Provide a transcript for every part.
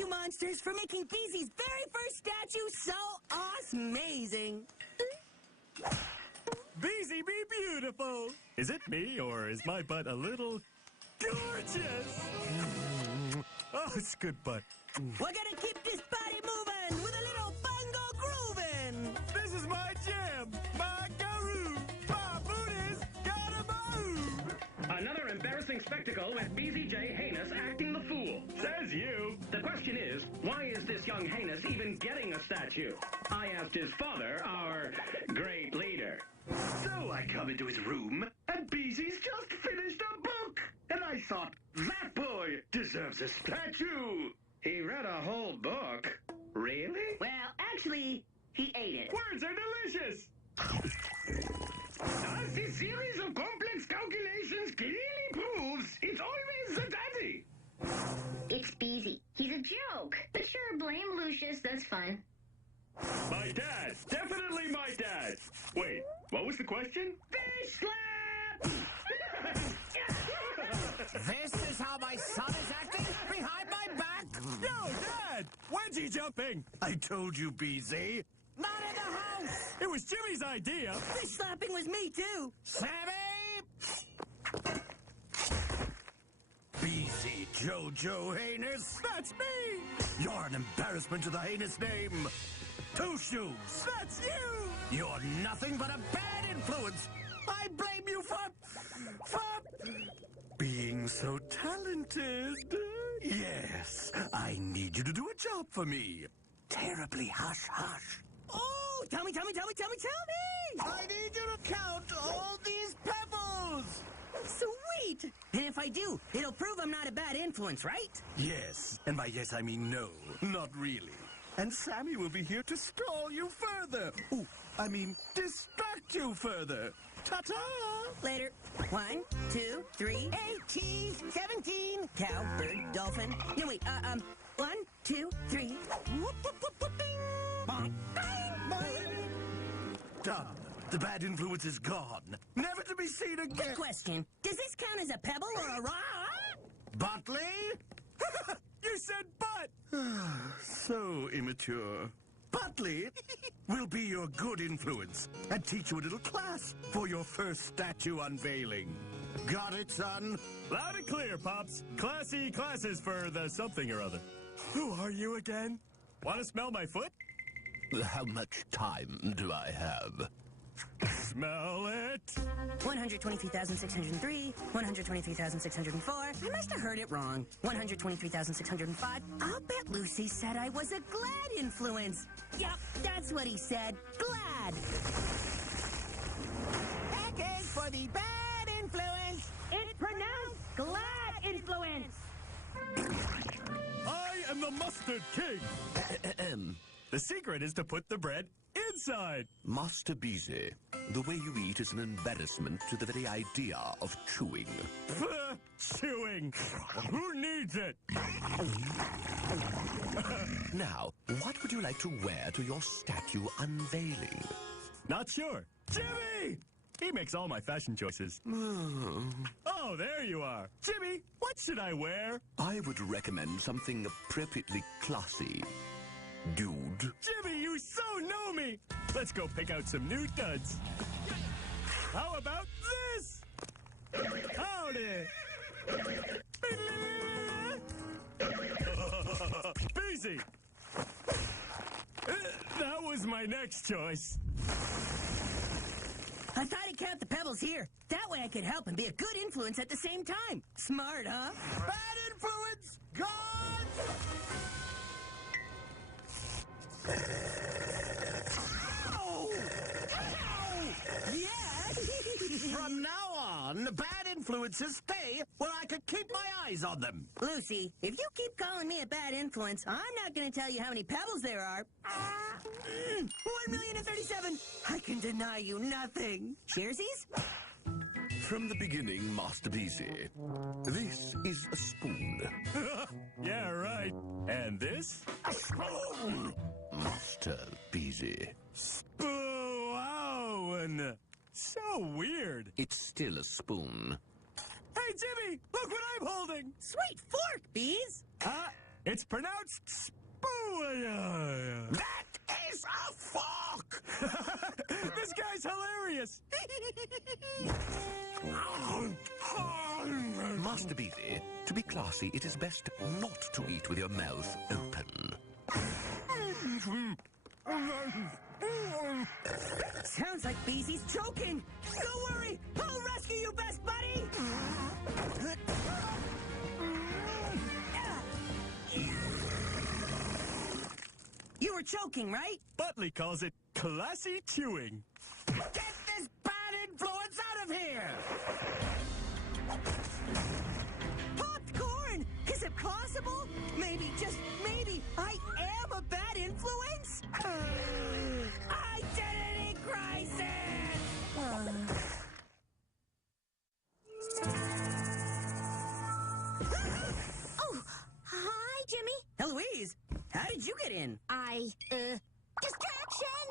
you monsters for making Beezy's very first statue so awesome-mazing. Beezy be beautiful. Is it me, or is my butt a little gorgeous? Oh, it's good butt. We're gonna keep this body moving with a little bongo grooving. This is my jam, my guru. My booty's gotta move. Another embarrassing spectacle with Beezy J. Heinous acting the fool. Says you. The question is, why is this young Heinous even getting a statue? I asked his father, our great leader. So I come into his room, and Beezy's just finished a book. And I thought, that boy deserves a statue. He read a whole book? Really? Well, actually, he ate it. Words are delicious. As this series of complex calculations clearly proves, it's always the daddy. It's Beezy. He's a joke. But sure, blame Lucius. That's fun. My dad. Definitely my dad. Wait, what was the question? Face slap! This is how my son is acting behind my back? Yo, Dad! Wedgie jumping! I told you, Beezy. Not in the house! It was Jimmy's idea. Fish slapping was me, too. Sammy! Beezy Jojo Heinous. That's me! You're an embarrassment to the heinous name. Two Shoes. That's you! You're nothing but a bad influence. I blame you for being so talented. Yes, I need you to do a job for me. Terribly hush-hush. Oh, tell me! I need you to count all these pebbles. Sweet! And if I do, it'll prove I'm not a bad influence, right? Yes, and by yes I mean no, not really. And Sammy will be here to stall you further. Ooh, I mean distract you further. Ta-ta! Later. 1, 2, 3, 18, 17. Cow, bird, dolphin. No, wait, 1, 2, 3. Whoop, whoop, whoop, whoop, ding. Bonk, bang. Done. The bad influence is gone. Never to be seen Good again. question. Does this count as a pebble or a rock? Butley? You said butt! So immature. Butley will be your good influence and teach you a little class for your first statue unveiling. Got it, son? Loud and clear, Pops. Classy classes for the something or other. Who are you again? Want to smell my foot? How much time do I have? Smell it. 123,603, 123,604. I must have heard it wrong. 123,605. I'll bet Lucy said I was a glad influence. Yep, that's what he said. Glad. Package for the bad influence. It's pronounced glad influence. I am the Mustard King. The secret is to put the bread inside. Master Beezy, the way you eat is an embarrassment to the very idea of chewing. Chewing. Who needs it? Now, what would you like to wear to your statue unveiling? Not sure. Jimmy! He makes all my fashion choices. Oh, there you are. Jimmy, what should I wear? I would recommend something appropriately classy. Dude. Jimmy, you so know me. Let's go pick out some new duds. How about this? Howdy. Beezy. That was my next choice. I thought he'd count the pebbles here. That way I could help and be a good influence at the same time. Smart, huh? Bad influence gone! Yeah! From now on, bad influences stay where I can keep my eyes on them. Lucy, if you keep calling me a bad influence, I'm not going to tell you how many pebbles there are. 1,037,000. I can deny you nothing. Cheersies? From the beginning, Master Beezy, this is a spoon. Yeah, right. And this? A spoon! Master Beezy. Spoon. So weird. It's still a spoon. Hey, Jimmy, look what I'm holding. Sweet fork, Bees. It's pronounced That is a fork! This guy's hilarious. Master Beezy, to be classy, it is best not to eat with your mouth open. Sounds like Beezy's choking. Don't worry, I'll rescue you, best buddy. You were choking, right? Butley calls it classy chewing. Get this bad influence out of here! Popcorn! Is it possible? Maybe, just maybe, I am a bad influence? Identity crisis! Oh, hi, Jimmy. Eloise, how did you get in? Distraction!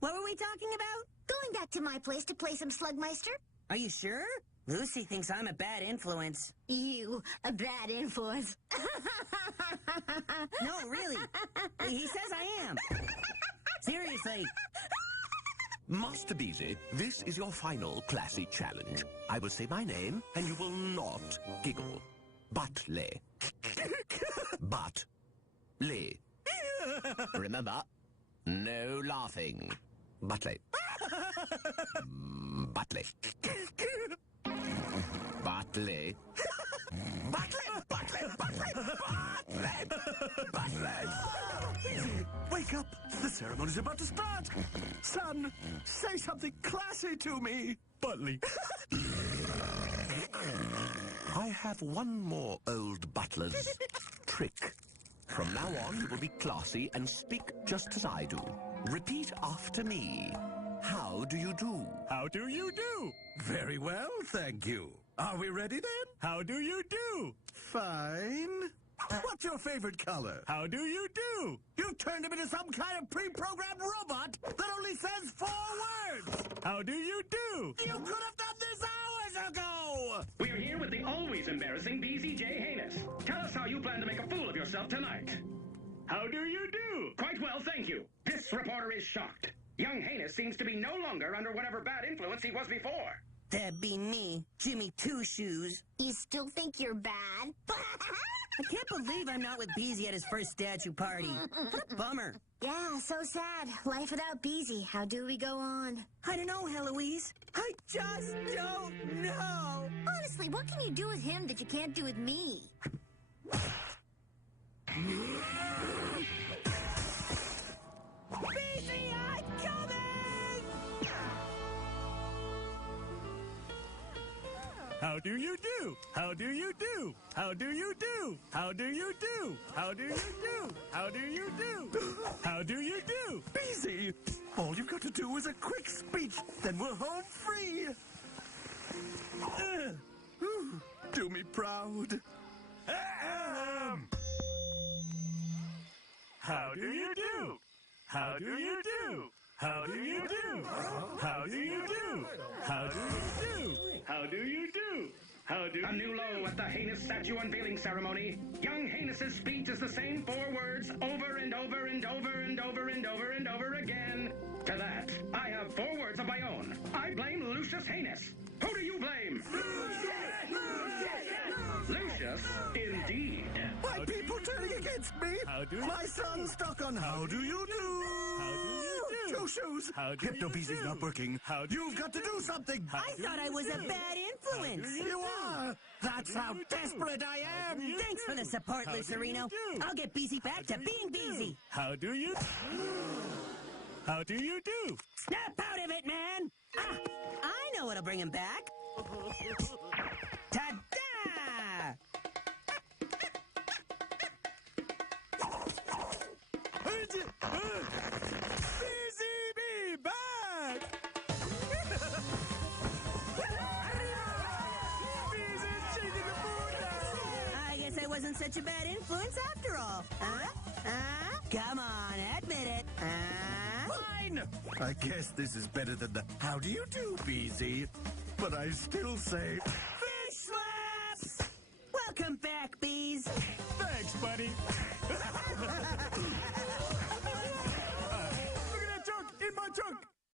What were we talking about? Going back to my place to play some Slugmeister? Are you sure? Lucy thinks I'm a bad influence. You, a bad influence. No, really. He says I am. Seriously. Master Beezy, this is your final classy challenge. I will say my name, and you will not giggle. Butley. Butley. Remember, no laughing. Butley. Butley. Butley. Butley. Wake up! The ceremony's about to start! Son, say something classy to me! Butley. I have one more old butler's trick. From now on, you will be classy and speak just as I do. Repeat after me. How do you do? How do you do? Very well, thank you. Are we ready then? How do you do? Fine. What's your favorite color? How do you do? You turned him into some kind of pre-programmed robot that only says 4 words! How do you do? You could have done this hours ago! We're here with the always embarrassing Beezy J. Haynes. Tell us how you plan to make a fool of yourself tonight. How do you do? Quite well, thank you. This reporter is shocked. Young Haynes seems to be no longer under whatever bad influence he was before. That'd be me, Jimmy Two Shoes. You still think you're bad? I can't believe I'm not with Beezy at his first statue party. What a bummer. Yeah, so sad. Life without Beezy. How do we go on? I don't know, Heloise. I just don't know. Honestly, what can you do with him that you can't do with me? Beezy, I'm coming! How do you do? How do you do? How do you do? How do you do? How do you do? How do you do? How do you do? Beezy, all you've got to do is a quick speech, then we're home free. Do me proud. How do you do? How do you do? How do you do? How do you do? How do you do? How do you do? How do A new low at the Haynes statue unveiling ceremony. Young Haynes' speech is the same 4 words over and over and over and over and over and over again. To that, I have 4 words of my own. I blame Lucius Haynes. Who do you blame? Lucius, indeed. Why people turning against me? How do My son's stuck on how do you do? How do you do? Two Shoes. How do Hypno you Beezy's do? not working. How do You've got to do something. I thought I was a bad influence. You are. That's how desperate I am. Thanks for the support, How do Lucerino. you do? I'll get Beezy back to being Beezy. How do you? How do you do? Snap out of it, man! Ah, I know what'll bring him back. Ta-da! Beezy be back! Beezy's shaking the moon now! I guess I wasn't such a bad influence after all. Huh? Huh? Come on, admit it. Huh? Fine. I guess this is better than the how do you do, Beezy. But I still say Fish slaps! Welcome back, Bees. buddy.